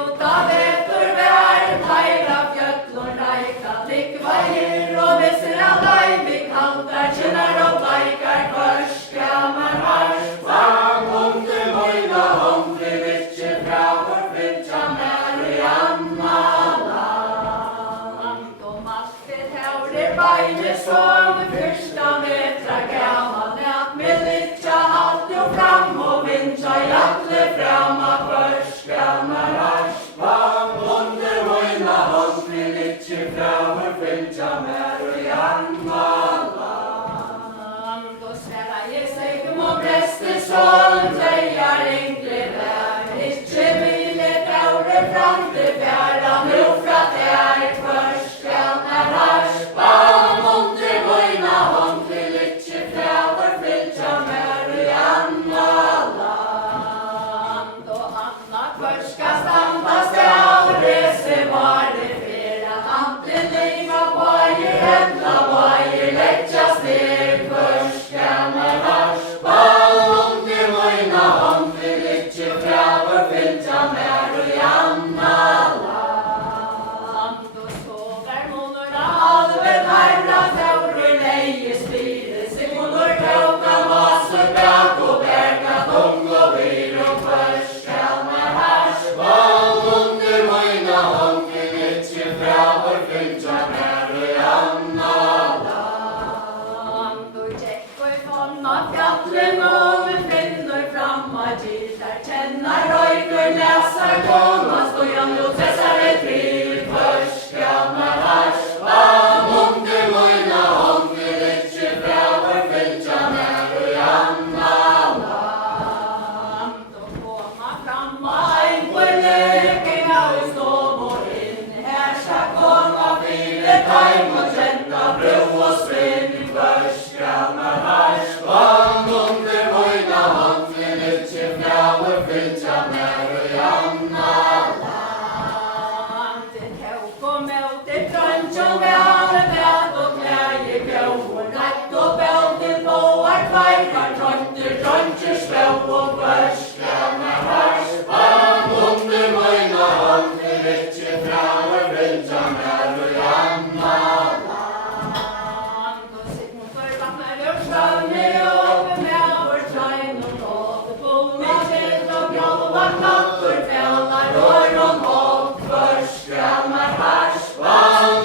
fljóta vetur vær, læra fjöllun ræka, likva hér og vissir að læfi, kaldar kynnar og blækar, kvörskamar harpa, mundi møyna hongri, vitsi frávar, fylgja mer í annað land. Og maltið hjárir bæni som fyrsta metra gammal, nät med litja halt og fram og vinja jatle fram að kvörskamar harpa, mundi møyna hongri, vitsi frávar, fylgja mer í annað land. Og sverra ég segum og bresti som tegar yngri vær, ikke ville fjære fram til fjæra, nu fra der kvörskamar harpa, mundi møyna hongri, vitsi frávar, fylgja mer í annað land. Og annað kvörska standast á resi varir fyrir að andlið lífa bæir, enda bæir leggjast ned, kvörskamar harpa, mundi møyna hongri, vitsi frávar, fylgja mer í annað land. Og så vær munurna alveg nærra þjárur leigi spyrir, sig munur kjóka masur bak og berga tung og vir og kvörskamar harpa, mundi møyna hongri, vitsi frávar, fylgja mer í annað land. Og gekk og fonna fjallin og við finnur fram að gildar, kennar raukur, lesar, komast og jan og þessari frí, kvörskamar harpa, mundi møyna hongri, vitsi frávar, fylgja mer í annað land. Og koma fram að einhver leking á í stof og inn, her skal koma fyrir dæm og tjenta brú og sprinn, kvörskamar harpa, mundi møyna hongri, vitsi frávar, fylgja mer í annað land. Kjók og mjóti, dröngi og vel, vet og gleði, bjóur, nætt og beldi, bóar, kværar, tröndur, dröngir, spjó og kvörskamar harpa, mundi møyna hongri, vitsi frávar, fylgja mer í annað land. Og Sigmundur vaknar úr svefni og meðar træn og tóð, búna til og bjálfa knappur, fjallar og hótt, kvörskamar harpa,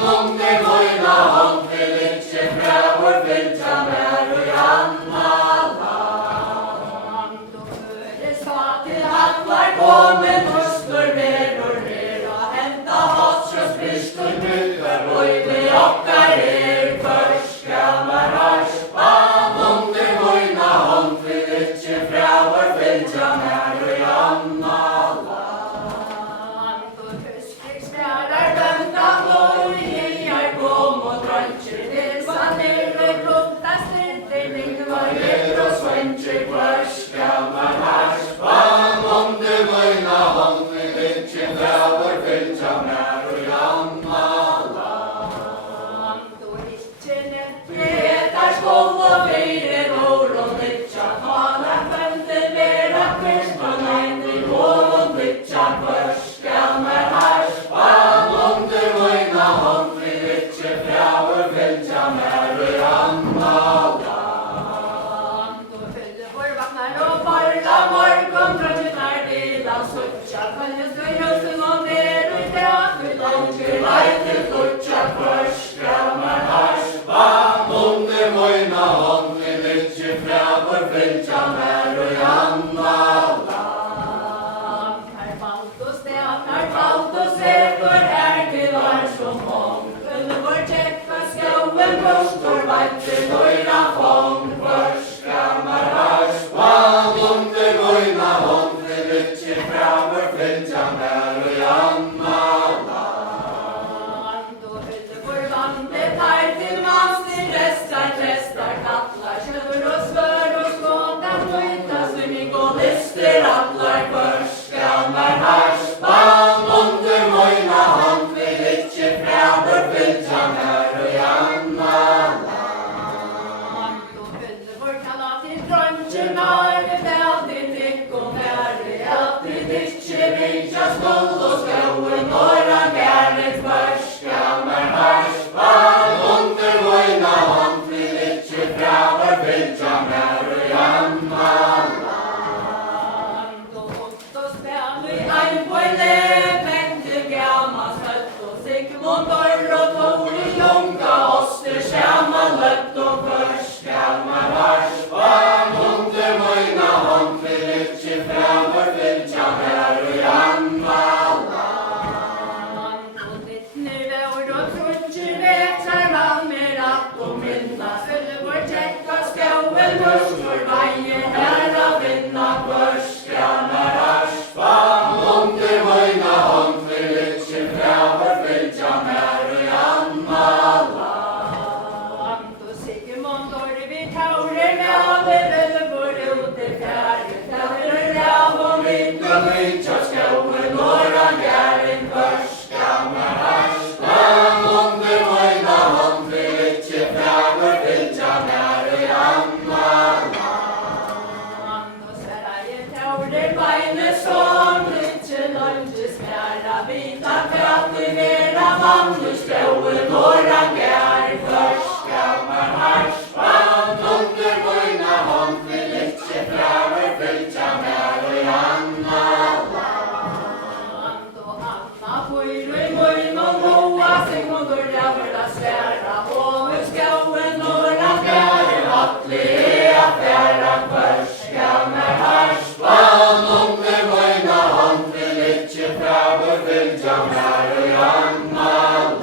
mundi møyna hongri, vitsi frávar, fylgja mer í annað land. Og fyrir satið hallar komin hustur verur her, og henda hotsjós bristur myndar, bóiði okkar her, kvörskamar harpa, mundi møyna hongri, vitsi frávar, fylgja mer í annað land. Og huskrigsfjærar venda blói, hýjar kom og dröngir, tilsan nýrri grúta styrtir, líkva hér og svöngir, kvörskamar harpa, mundi møyna hongri, vitsi frávar, fylgja mer í annað land. Og ikke nefni etar skóð og fyrir ór og litja, talar kvöldin vera kvist og nændi góðum litja, kvörskamar harpa, mundi møyna hongri, vitsi frávar, fylgja mer í annað land. Og Huldufólk vaknar og farla morgun, dröngirnar dila suttja, kvæljast við hjósin og ner í teatru, langir læti tuttja, kvörskamar harpa, mundi møyna hongri, vitsi frávar, fylgja mer í annað land. Her falt og stenar, falt og sekur, her til var som hong, Huldufólk tjekka skjóin, brostur, væntir, døyra fong, kvörskamar harpa, mundi møyna hongri, vitsi frávar, fylgja mer í annað land. Og Huldufólk vandið tær til manns til restar, trestar, kallar, kjøður og svör og skåtar, tøyta, sunning og listir, allar, kvörskamar harpa, mundi møyna hongri, vitsi frávar, fylgja mer í annað land. Og Huldufólk kalla til dröngirnar, veldig tikk og merri, alltid ikke vilja skål og skall, färra vita för att du vera man nu skåen några gär först gammal harspan under vojna hånd vill inte fräver fylja mer och Anna och Anna pojru i vojn och moa sig mot dörra svära och nu skåen några gär att lea färra först gammal harspan under vojna hånd vill inte fräver fylja mer och Anna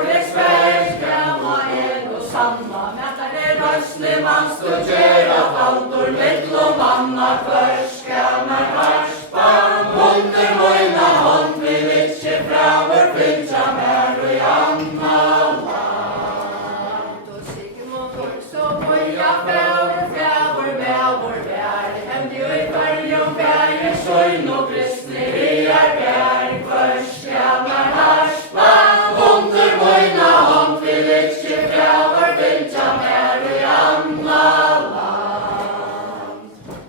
Noreg svelgja er og sanna, men der røsne man studerer altor mittlo manna førska man harspa. Under moina hånd vil ikkje framur fylgja mer og i anna land. Og Sigmund